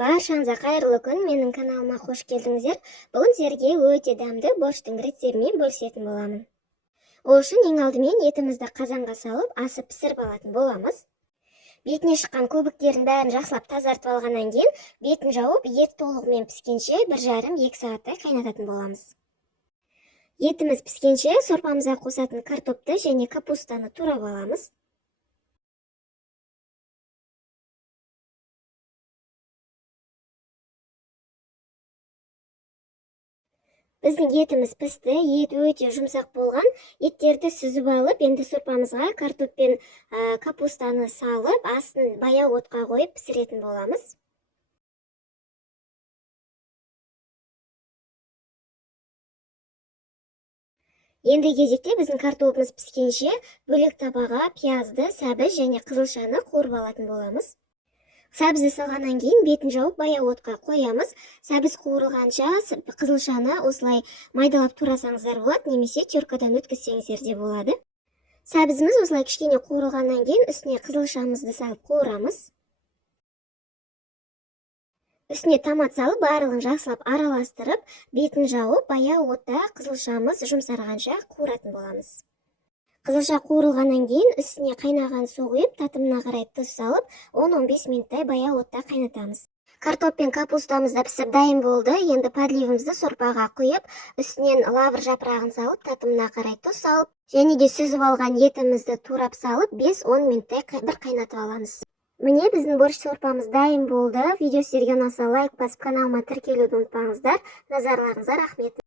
Баршаңызға қайырлы күн, менің каналыма қош келдіңіздер. Бүгін сіздерге өте дәмді борщтың рецептімен бөлісетін боламын. Ол үшін ең алдымен етімізді қазанға салып, асып пісіріп алатын боламыз. Бетіне шыққан көбіктердің бәрін жақсылап тазартып алғаннан кейін, бетін жауып, ет толығымен піскенше 1,5-2 сағаттай қайнататын боламыз. Етіміз піскенше сорпамызға қосатын картопты және капустаны турап аламыз. Біздің етіміз пісті, ет өте жұмсақ болған. Еттерді сүзіп алып, енді сорпамызға картоп пен капустаны салып, астын баяу отқа қойып пісіретін боламыз. Енді кезекте біздің картопымыз піскенше бөлек табаға пиязды, сәбіз және қызылшаны қуырып алатын боламыз. Сәбізді салғаннан кейін бетін жауып баяу отқа қоямыз. Сәбіз қуырылғанша қызылшаны осылай майдалап турасаңыздар болады, немесе теркадан өткізсеңіздер де болады. Сәбізіміз осылай кішкене қуырылғаннан кейін үстіне қызылшамызды салып қуырамыз. Үстіне томат салып, барлығын жақсылап араластырып, бетін жауып баяу отта қызылшамыз жұмсарғанша қуыратын боламыз. Қызылша қуырылғаннан кейін үстіне қайнаған су құйып, татымына қарай тұз салып, 10-15 минуттай баяу отта қайнатамыз. Картоп пен капустамыз да пісіп дайын болды. Енді подливымызды сорпаға құйып, үстінен лавр жапырағын салып, татымына қарай тұз салып, және де сүзіп алған етімізді турап салып, 5-10 минуттай бір қайнатып аламыз. Міне біздің борщ сорпамыз дайын болды. Видео сіздерге ұнаса лайк басып, каналыма тіркелуді ұмытпаңыздар. Назарларыңызға рахмет.